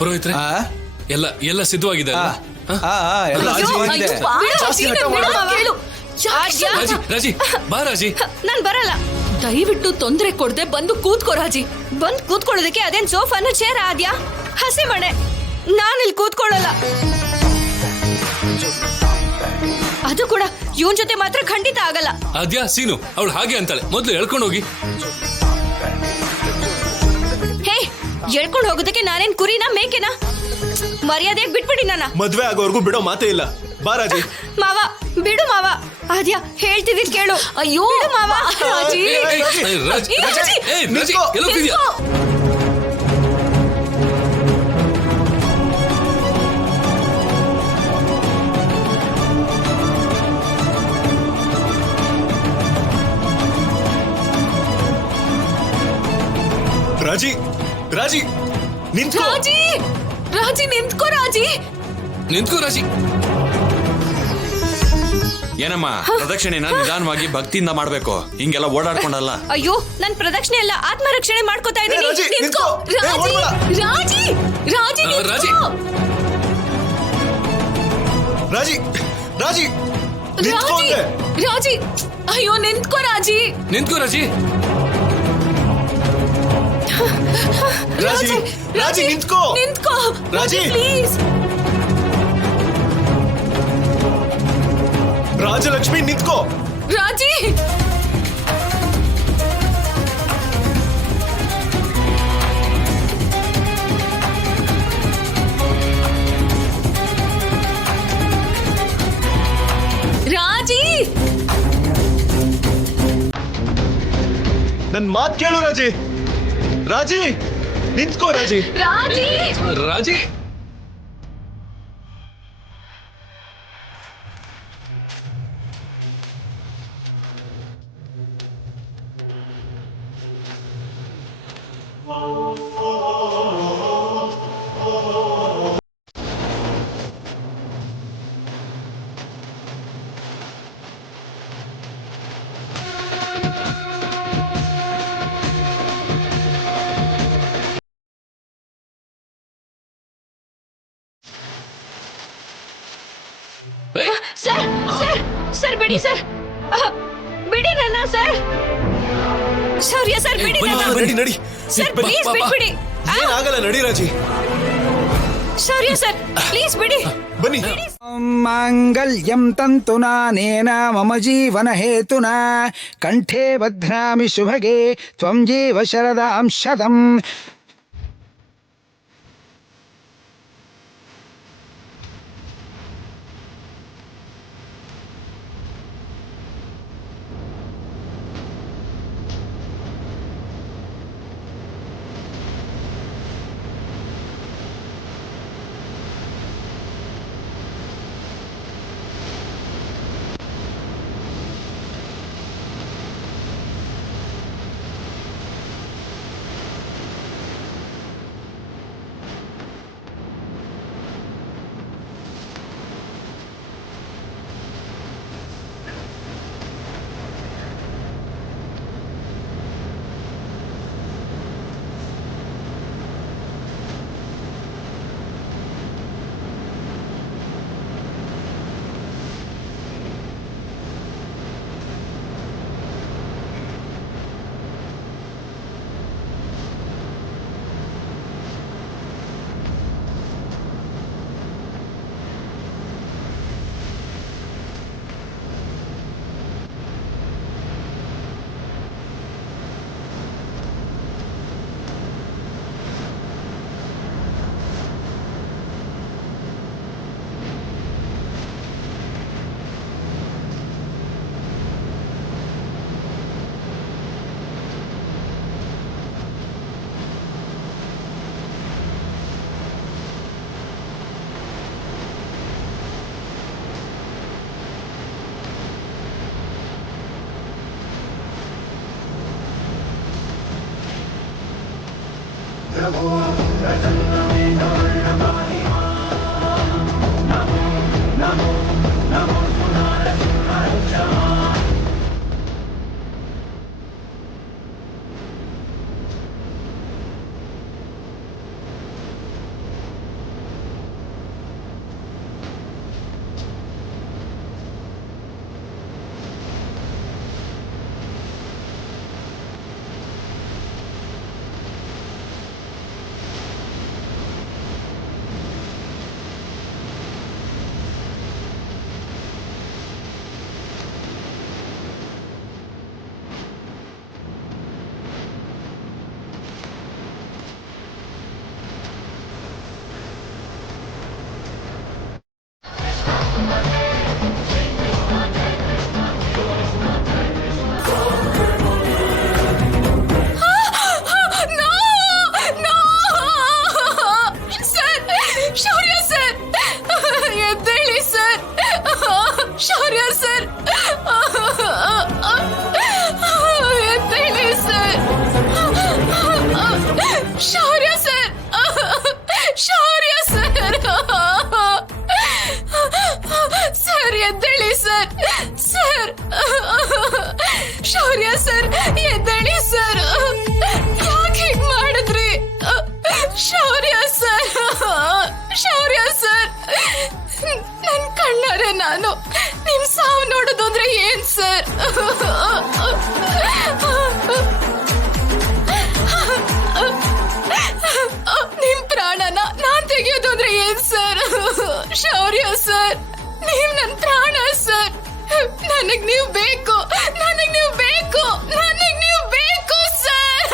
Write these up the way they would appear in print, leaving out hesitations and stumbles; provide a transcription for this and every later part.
ಪುರೋಹಿತ್ರೆ ಎಲ್ಲ ಎಲ್ಲ ಸಿದ್ಧವಾಗಿದೆ ರಾಜಿ ಬಾ ರಾಜಿ. ನಾನ್ ಬರಲ್ಲ. ದಯವಿಟ್ಟು ತೊಂದರೆ ಕೊಡದೆ ಬಂದು ಕೂತ್ಕೋ ರಾಜಿ. ಬಂದ್ ಕೂತ್ಕೊಳ್ಳೋದಕ್ಕೆ ಅದೇನ್ ಸೋಫಾನ ಚೇರ್ ಆದ್ಯಾ? ಹಸಿ ಮಣೆ. ನಾನಿಲ್ಲಿ ಕೂತ್ಕೊಳ್ಳಲ್ಲ. ಅದು ಕೂಡ ಇವನ್ ಜೊತೆ ಮಾತ್ರ ಖಂಡಿತ ಆಗಲ್ಲ. ಅದ್ಯಾ ಸೀನು ಅವಳು ಹಾಗೆ ಅಂತಾಳೆ. ಮೊದ್ಲು ಎಳ್ಕೊಂಡು ಹೋಗಿ. ಹೇ, ಎಳ್ಕೊಂಡು ಹೋಗೋದಕ್ಕೆ ನಾನೇನ್ ಕುರಿನಾ ಮೇಕೆನಾ? ಮರ್ಯಾದೆಯಾಗಿ ಬಿಟ್ಬಿಡಿ ನನ್ನ. ಮದ್ವೆ ಆಗೋವರೆಗೂ ಬಿಡೋ ಮಾತೇ ಇಲ್ಲ. ಬಾರಾಜಿ. ಮಾವ ಬಿಡು ಮಾವ. ಆದ್ಯಾ ಹೇಳ್ತಿದ್ದಿದ್ ಕೇಳು. ಅಯ್ಯೋ ಮಾವ. ರಾಜಿ ರಾಜಿ ರಾಜಿ ನಿಂತ್ಕೋ. ರಾಜಿ ರಾಜಿ ನಿಂತ್ಕೋ. ರಾಜಿ ನಿಂತ್ಕೋ ರಾಜಿ. ಏನಮ್ಮ ಪ್ರದಕ್ಷಿಣೆನ ನಿಧಾನವಾಗಿ ಭಕ್ತಿಯಿಂದ ಮಾಡ್ಬೇಕು, ಹಿಂಗೆಲ್ಲ ಓಡಾಡ್ಕೊಂಡಲ್ಲ. ಅಯ್ಯೋ ನನ್ ಪ್ರದಕ್ಷಿಣೆ ಎಲ್ಲ ಆತ್ಮರಕ್ಷಣೆ ಮಾಡ್ಕೋತಾ ಇದ್ದೀನಿ. ನಿಂತ್ಕೋ ರಾಜಿ. ರಾಜಿ ರಾಜಿ ರಾಜಿ ರಾಜಿ ರಾಜಿ ರಾಜಿ ರಾಜಿ. ಅಯ್ಯೋ ನಿಂತ್ಕೋ ರಾಜಿ. ನಿಂತ್ಕೋ ರಾಜಿ. ರಾಜಿ ರಾಜಿ ನಿಂತ್ಕೋ. ನಿಂತ್ಕೋ ರಾಜಿ ಪ್ಲೀಸ್. ರಾಜಲಕ್ಷ್ಮಿ ನಿಂತ್ಕೋ. ರಾಜಿ ರಾಜಿ ನನ್ ಮಾತ್ ಕೇಳು ರಾಜಿ. ರಾಜಿ ನಿಂತ್ಕೋ. ರಾಜಿ ರಾಜಿ ರಾಜಿ ಸರ್ ಸರ್ ಸರ್ ಬಿಡಿ ಸರ್. ಬಿಡಿ ನನ್ನ ಸರ್. ಶೌರ್ಯ ಸರ್ ಬಿಡಿ ನನ್ನ. ನಡಿ ನಡಿ ಸರ್ ಪ್ಲೀಸ್ ಬಿಟ್ಬಿಡಿ. ಏನಾಗಲ್ಲ, ನಡಿ ರಾಜಿ. ಶೌರ್ಯ ಸರ್ ಪ್ಲೀಸ್ ಬಿಡಿ. ಬನ್ನಿ. ಮಾಂಗಲ್ಯಂ ತಂತುನಾನೇನ ಮಮ ಜೀವನ ಹೇತುನಾ ಕಂಠೇ ಬಧ್ನಾಮಿ ಶುಭಗೆ ತ್ವಂ ಜೀವ ಶರದಾಂ ಶತಂ. ಶೌರ್ಯ ಸರ್ ಎದ್ದೇಳಿ ಸರ್, ಯಾಕೆ ಹೀಗ್ ಮಾಡಿದ್ರಿ? ಶೌರ್ಯ ಸರ್, ಶೌರ್ಯ ಸರ್, ನನ್ ಕಣ್ಣಾರೆ ನಾನು ನಿಮ್ ಸಾವು ನೋಡೋದು ಅಂದ್ರೆ ಏನ್ ಸರ್? ನಿಮ್ ಪ್ರಾಣನ ನಾನ್ ತೆಗಿಯೋದು ಅಂದ್ರೆ ಏನ್ ಸರ್? ಶೌರ್ಯ ಸರ್, ನೀವ್ ನನ್ ಪ್ರಾಣ ಸರ್, ನನಗ್ ನೀವ್ ಬೇಕು, ನನಗ್ ನೀವ್ ಬೇಕು, ನನಗ್ ನೀವ್ ಬೇಕು ಸರ್.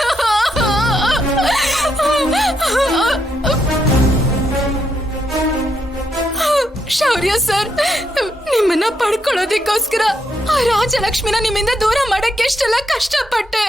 ಶೌರ್ಯ ಸರ್, ನಿಮ್ಮನ್ನ ಪಡ್ಕೊಳ್ಳೋದಕ್ಕೋಸ್ಕರ ಆ ರಾಜಲಕ್ಷ್ಮಿನ ನಿಮ್ಮಿಂದ ದೂರ ಮಾಡಕ್ಕೆ ಎಷ್ಟೆಲ್ಲ ಕಷ್ಟಪಟ್ಟೆ.